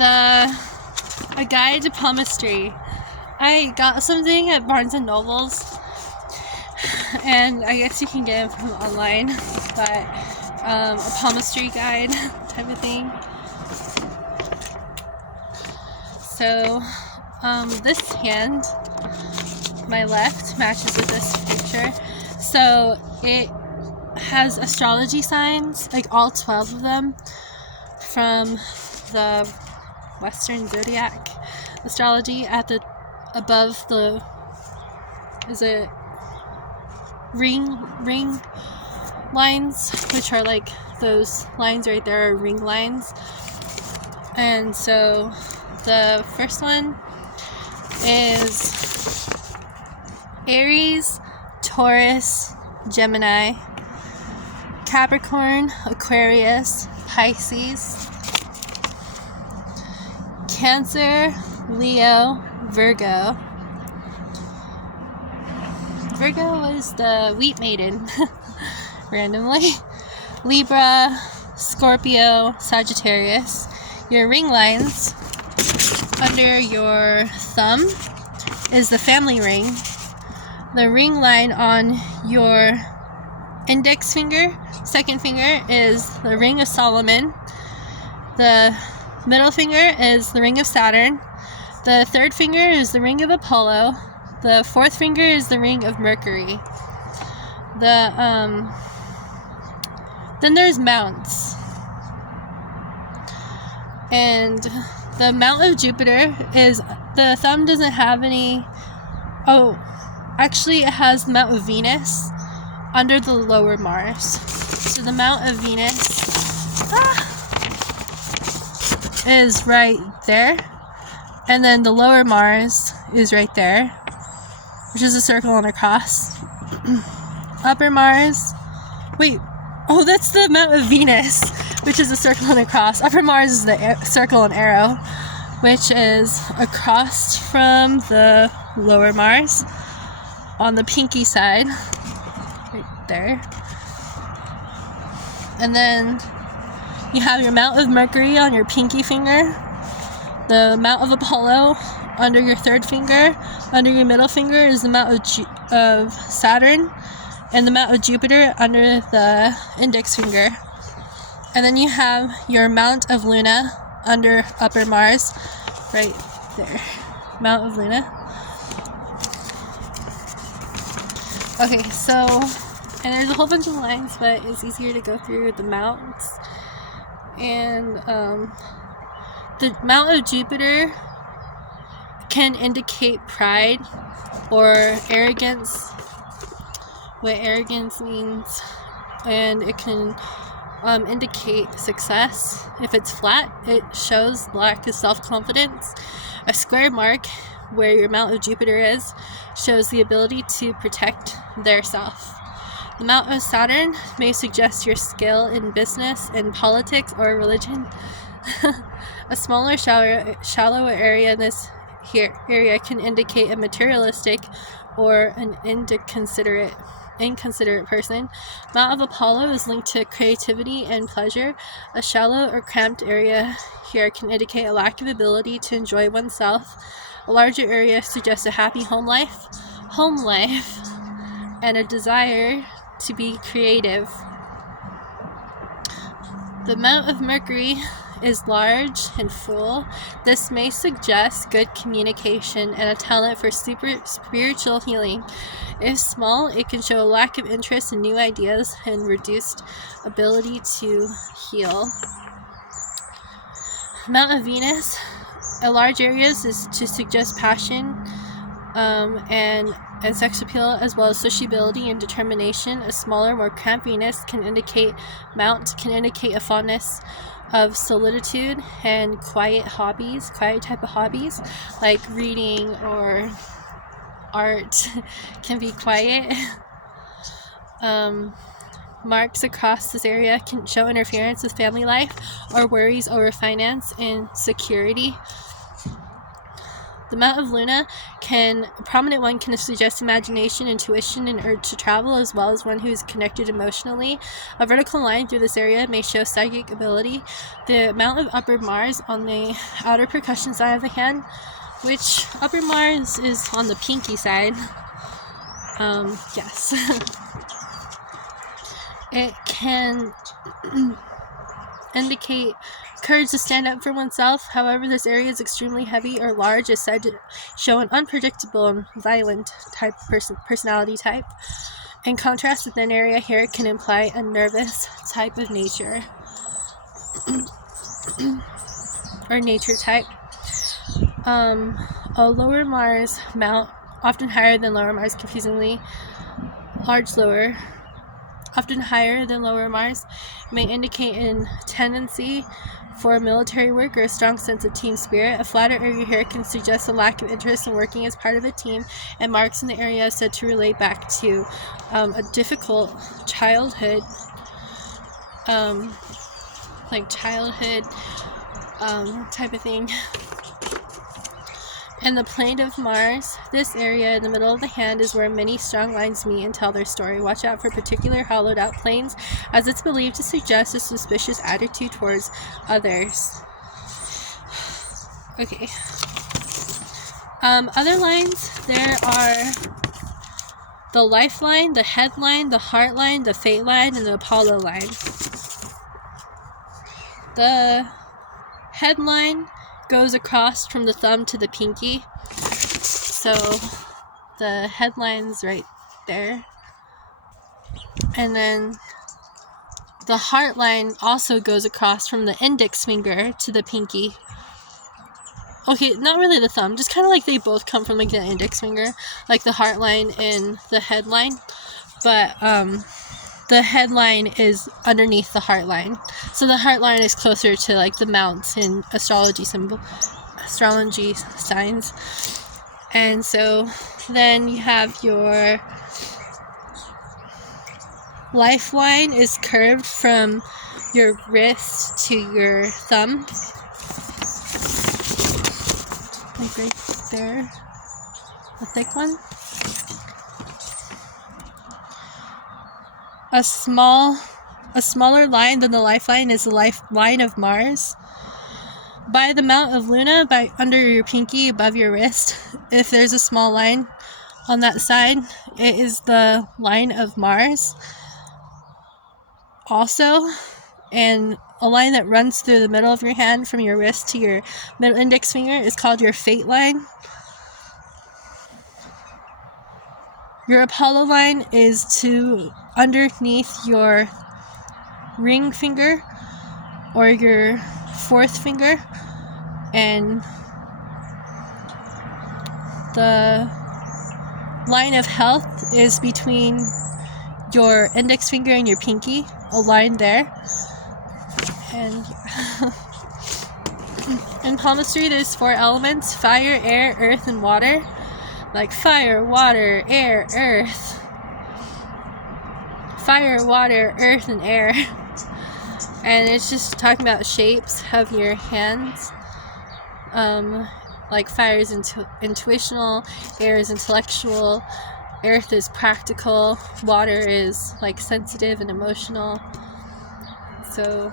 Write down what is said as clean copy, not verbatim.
A guide to palmistry. I got something at Barnes and Noble's, and I guess you can get it from online, but a palmistry guide type of thing. So this hand, my left, matches with this picture. So it has astrology signs, like all 12 of them, from the Western zodiac astrology above the ring lines, which are like those lines right there are ring lines. And so the first one is Aries, Taurus, Gemini, Capricorn, Aquarius, Pisces, Cancer, Leo, Virgo. Virgo was the wheat maiden, randomly. Libra, Scorpio, Sagittarius. Your ring lines under your thumb is the family ring. The ring line on your index finger, second finger, is the ring of Solomon. The middle finger is the ring of Saturn. The third finger is the ring of Apollo. The fourth finger is the ring of Mercury. Then there's mounts. And the mount of Jupiter is, the thumb doesn't have any, actually it has the mount of Venus under the lower Mars. So the mount of Venus is right there, and then the lower Mars is right there, which is a circle and a cross. Upper Mars, that's the mount of Venus, which is a circle and a cross. Upper Mars is the circle and arrow, which is across from the lower Mars on the pinky side, right there. And then you have your mount of Mercury on your pinky finger, the mount of Apollo under your third finger, under your middle finger is the mount of Saturn, and the mount of Jupiter under the index finger. And then you have your mount of Luna under upper Mars, right there, mount of Luna. Okay, so, and there's a whole bunch of lines, but it's easier to go through the mounts. And the mount of Jupiter can indicate pride or arrogance, what arrogance means, and it can indicate success. If it's flat, it shows lack of self-confidence. A square mark where your mount of Jupiter is shows the ability to protect their self. The mount of Saturn may suggest your skill in business, in politics, or religion. A smaller, shallower area in this area can indicate a materialistic or an inconsiderate person. Mount of Apollo is linked to creativity and pleasure. A shallow or cramped area here can indicate a lack of ability to enjoy oneself. A larger area suggests a happy home life, and a desire to be creative. The mount of Mercury is large and full. This may suggest good communication and a talent for spiritual healing. If small, it can show a lack of interest in new ideas and reduced ability to heal. Mount of Venus, a large areas is to suggest passion and sex appeal, as well as sociability and determination. A smaller, more cramped Venus can indicate a fondness of solitude and quiet type of hobbies, like reading or art can be quiet. Marks across this area can show interference with family life or worries over finance and security. The Mount of Luna a prominent one can suggest imagination, intuition, and urge to travel, as well as one who is connected emotionally. A vertical line through this area may show psychic ability. The Mount of Upper Mars on the outer percussion side of the hand, which Upper Mars is on the pinky side. Yes. It can indicate courage to stand up for oneself. However, this area is extremely heavy or large, is said to show an unpredictable and violent type personality type. In contrast, the thin area here can imply a nervous type of nature or nature type. A lower Mars mount, often higher than lower Mars, confusingly often higher than lower Mars, may indicate a tendency for military work or a strong sense of team spirit. A flatter area here can suggest a lack of interest in working as part of a team, and marks in the area are said to relate back to a difficult childhood, type of thing. In the plane of Mars, this area in the middle of the hand is where many strong lines meet and tell their story. Watch out for particular hollowed out planes, as it's believed to suggest a suspicious attitude towards others. Okay. Other lines, there are the lifeline, the headline, the heart line, the fate line, and the Apollo line. The headline goes across from the thumb to the pinky, so the headline's right there, and then the heart line also goes across from the index finger to the pinky. Okay, not really the thumb, just kind of like they both come from like the index finger, like the heart line and the headline, but the headline is underneath the heart line. So the heart line is closer to like the mounts in astrology signs. And so then you have your lifeline is curved from your wrist to your thumb. Like right there. The thick one. A smaller line than the lifeline is the lifeline of Mars. By the Mount of Luna, under your pinky above your wrist, if there's a small line on that side, it is the line of Mars. Also, and a line that runs through the middle of your hand from your wrist to your middle index finger is called your fate line. Your Apollo line is underneath your ring finger or your fourth finger, and the line of health is between your index finger and your pinky, a line there. And in palmistry, there's 4 elements: fire, air, earth, and water. Like fire, water, air, earth. Fire, water, earth, and air. And it's just talking about shapes of your hands. Like fire is intuitional, air is intellectual, earth is practical, water is like sensitive and emotional. So